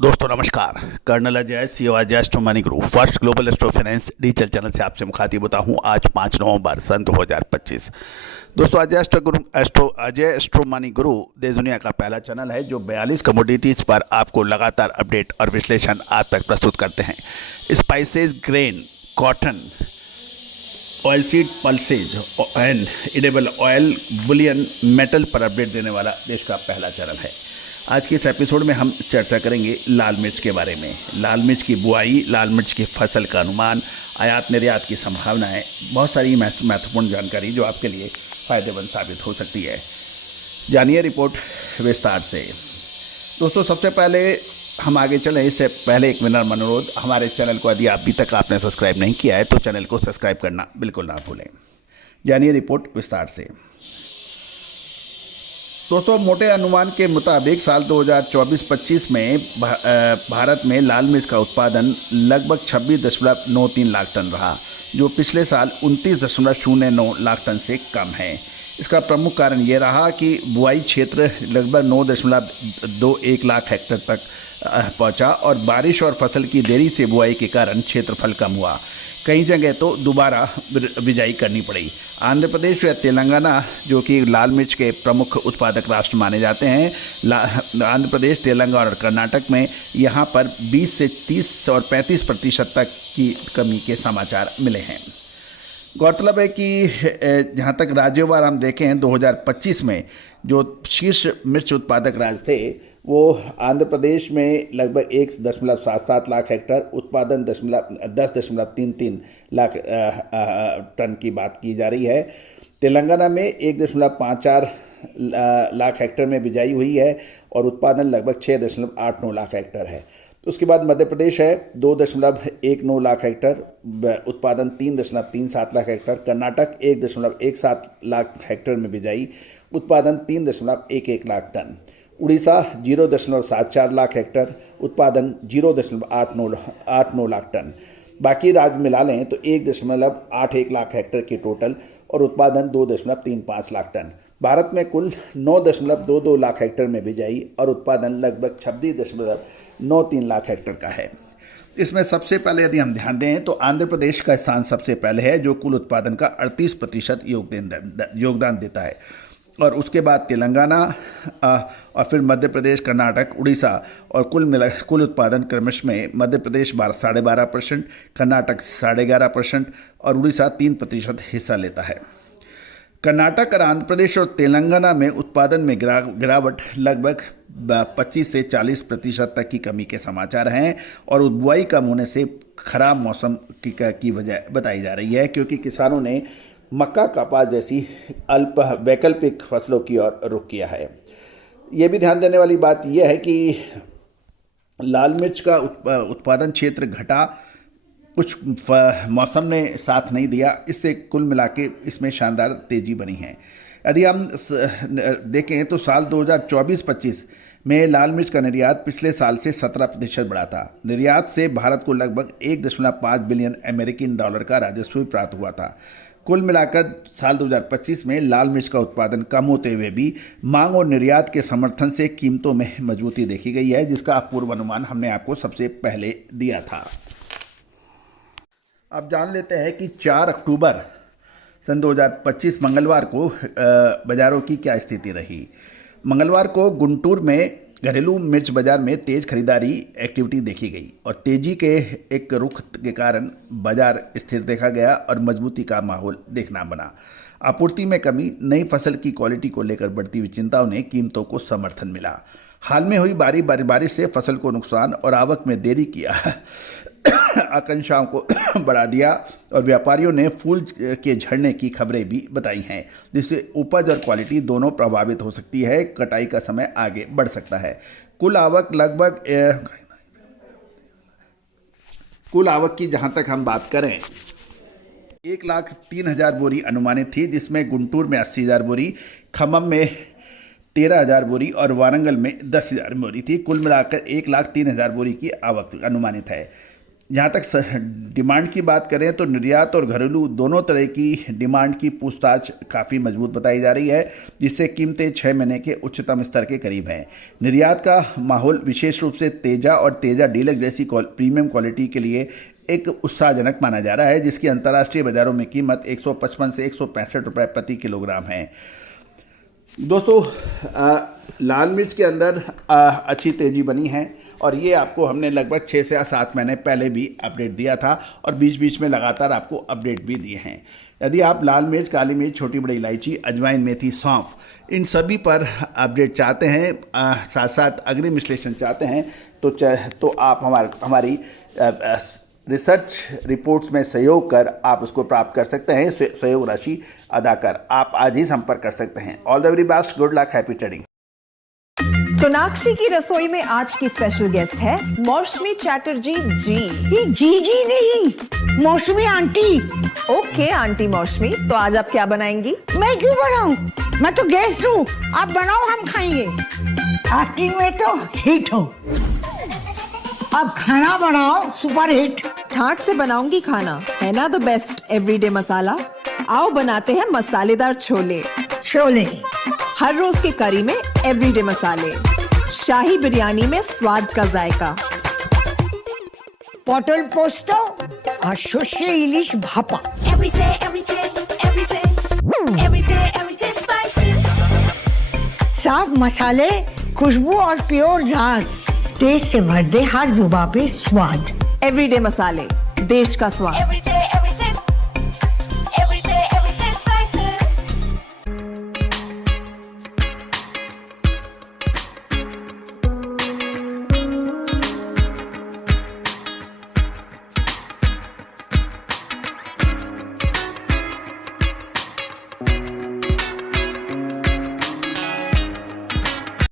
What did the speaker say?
दोस्तों नमस्कार। Colonel Ajay CO Ajay astro money group first global astro finance digital channel से आपसे मुखातिब होता हूं। आज 5 नवंबर सन 2025। दोस्तों अजय एस्ट्रो मनी गुरु देश दुनिया का पहला चैनल है जो 42 कमोडिटीज पर आपको लगातार अपडेट और विश्लेषण आज तक प्रस्तुत करते हैं। Spices, grain, cotton, oil seed, pulses and edible oil, Boolean, metal पर अपडेट देने वाला देश का पहला चैनल है। आज के इस एपिसोड में हम चर्चा करेंगे लाल मिर्च के बारे में। लाल मिर्च की बुआई, लाल मिर्च की फसल का अनुमान, आयात निर्यात की संभावनाएं, बहुत सारी महत्वपूर्ण जानकारी जो आपके लिए फ़ायदेमंद साबित हो सकती है। जानिए रिपोर्ट विस्तार से। दोस्तों सबसे पहले हम आगे चलें इससे पहले एक विनम्र अनुरोध, हमारे चैनल को यदि अभी तक आपने सब्सक्राइब नहीं किया है तो चैनल को सब्सक्राइब करना बिल्कुल ना भूलें। जानिए रिपोर्ट विस्तार से। दोस्तों मोटे अनुमान के मुताबिक साल 2024-25 में भारत में लाल मिर्च का उत्पादन लगभग 26.93 लाख टन रहा, जो पिछले साल 29.09 लाख टन से कम है। इसका प्रमुख कारण ये रहा कि बुआई क्षेत्र लगभग 9.21 लाख हेक्टेयर तक पहुंचा और बारिश और फसल की देरी से बुआई के कारण क्षेत्रफल कम हुआ। कई जगह तो दोबारा बिजाई करनी पड़ी। आंध्र प्रदेश या तेलंगाना, जो कि लाल मिर्च के प्रमुख उत्पादक राष्ट्र माने जाते हैं, आंध्र प्रदेश, तेलंगाना और कर्नाटक में यहाँ पर 20 से 30 और 35% तक की कमी के समाचार मिले हैं। गौरतलब है कि जहाँ तक राज्यवार हम देखें 2025 में जो शीर्ष मिर्च उत्पादक राज्य थे वो आंध्र प्रदेश में लगभग 1.77 लाख हेक्टेयर, उत्पादन 10.33 लाख टन की बात की जा रही है। तेलंगाना में 1.54 लाख हेक्टेयर में बिजाई हुई है और उत्पादन लगभग 6.89 लाख हेक्टेयर है। उसके बाद मध्य प्रदेश है 2.19 लाख हेक्टेयर, उत्पादन 3.37 लाख हेक्टेयर। कर्नाटक 1.17 लाख हेक्टेयर में बिजाई, उत्पादन 3.11 लाख टन। उड़ीसा 0.74 लाख हेक्टेयर, उत्पादन 0.89 लाख टन। बाकी राज्य मिला लें तो 1.81 लाख हेक्टेयर की टोटल और उत्पादन 2.35 लाख टन। भारत में कुल 9.22 लाख हेक्टेयर में बिजाई और उत्पादन लगभग 26.93 लाख हेक्टेयर का है। इसमें सबसे पहले यदि हम ध्यान दें तो आंध्र प्रदेश का स्थान सबसे पहले है जो कुल उत्पादन का 38% योगदान देता है, और उसके बाद तेलंगाना और फिर मध्य प्रदेश, कर्नाटक, उड़ीसा और कुल उत्पादन क्रमश में मध्य प्रदेश 12.5%, कर्नाटक 11.5% और उड़ीसा 3% हिस्सा लेता है। कर्नाटक और आंध्र प्रदेश और तेलंगाना में उत्पादन में गिरावट लगभग 25 से 40% तक की कमी के समाचार हैं और बुआई कम होने से खराब मौसम की वजह बताई जा रही है, क्योंकि किसानों ने मक्का, कपास जैसी अल्प वैकल्पिक फसलों की ओर रुख किया है। ये भी ध्यान देने वाली बात यह है कि लाल मिर्च का उत्पादन क्षेत्र घटा, कुछ मौसम ने साथ नहीं दिया, इससे कुल मिला के इसमें शानदार तेजी बनी है। यदि हम देखें तो साल 2024-25 में लाल मिर्च का निर्यात पिछले साल से 17% बढ़ा था। निर्यात से भारत को लगभग 1.5 बिलियन अमेरिकी डॉलर का राजस्व प्राप्त हुआ था। कुल मिलाकर साल 2025 में लाल मिर्च का उत्पादन कम होते हुए भी मांग और निर्यात के समर्थन से कीमतों में मजबूती देखी गई है, जिसका पूर्वानुमान हमने आपको सबसे पहले दिया था। अब जान लेते हैं कि 4 अक्टूबर सन 2025 मंगलवार को बाज़ारों की क्या स्थिति रही। मंगलवार को गुंटूर में घरेलू मिर्च बाजार में तेज खरीदारी एक्टिविटी देखी गई और तेजी के एक रुख के कारण बाजार स्थिर देखा गया और मजबूती का माहौल देखना बना। आपूर्ति में कमी, नई फसल की क्वालिटी को लेकर बढ़ती हुई चिंताओं ने कीमतों को समर्थन मिला। हाल में हुई बारिश से फसल को नुकसान और आवक में देरी किया आकांक्षाओं को बढ़ा दिया और व्यापारियों ने फूल के झड़ने की खबरें भी बताई हैं, जिससे उपज और क्वालिटी दोनों प्रभावित हो सकती है। कटाई का समय आगे बढ़ सकता है। कुल आवक की जहां तक हम बात करें 1,03,000 बोरी अनुमानित थी, जिसमें गुंटूर में 80,000 बोरी, खम्मम में 13,000 बोरी और वारंगल में 10,000 बोरी थी। कुल मिलाकर 1,03,000 बोरी की आवक अनुमानित है। जहाँ तक डिमांड की बात करें तो निर्यात और घरेलू दोनों तरह की डिमांड की पूछताछ काफ़ी मजबूत बताई जा रही है, जिससे कीमतें 6 महीने के उच्चतम स्तर के करीब हैं। निर्यात का माहौल विशेष रूप से तेजा और तेजा डीलक्स जैसी प्रीमियम क्वालिटी के लिए एक उत्साहजनक माना जा रहा है, जिसकी अंतर्राष्ट्रीय बाजारों में कीमत 155 से 165 रुपये प्रति किलोग्राम है। दोस्तों, लाल मिर्च के अंदर अच्छी तेज़ी बनी है और ये आपको हमने लगभग 6 से 7 महीने पहले भी अपडेट दिया था और बीच बीच में लगातार आपको अपडेट भी दिए हैं। यदि आप लाल मिर्च, काली मिर्च, छोटी बड़ी इलायची, अजवाइन, मेथी, सौंफ इन सभी पर अपडेट चाहते हैं, साथ साथ अग्रिम विश्लेषण चाहते हैं तो आप हमारी रिसर्च रिपोर्ट्स में सहयोग कर आप उसको प्राप्त कर सकते हैं। सहयोग राशि अदा कर आप आज ही संपर्क कर सकते हैं। All the very best, good luck, happy trading. Sonakshi की रसोई में आज की स्पेशल गेस्ट है मौसमी चैटर्जी जी। ये जी नहीं, मौसमी आंटी। ओके आंटी मौसमी, तो आज आप क्या बनाएंगी? मैं क्यों बनाऊं? मैं तो गेस्ट हूँ, आप बनाओ, हम खाएंगे। एक्टिंग में तो हिट हो, अब खाना बनाओ सुपर हिट। ठाट से बनाऊंगी खाना, है ना द बेस्ट एवरीडे मसाला। आओ बनाते हैं मसालेदार छोले। हर रोज की करी में एवरीडे मसाले, शाही बिरयानी में स्वाद का जायका, पटल पोस्तो और सर्षे इलिश भापा। साफ मसाले, खुशबू और प्योर झांझ, टेस्ट से भर दे हर जुबान पे स्वाद। एवरीडे मसाले, देश का स्वाद।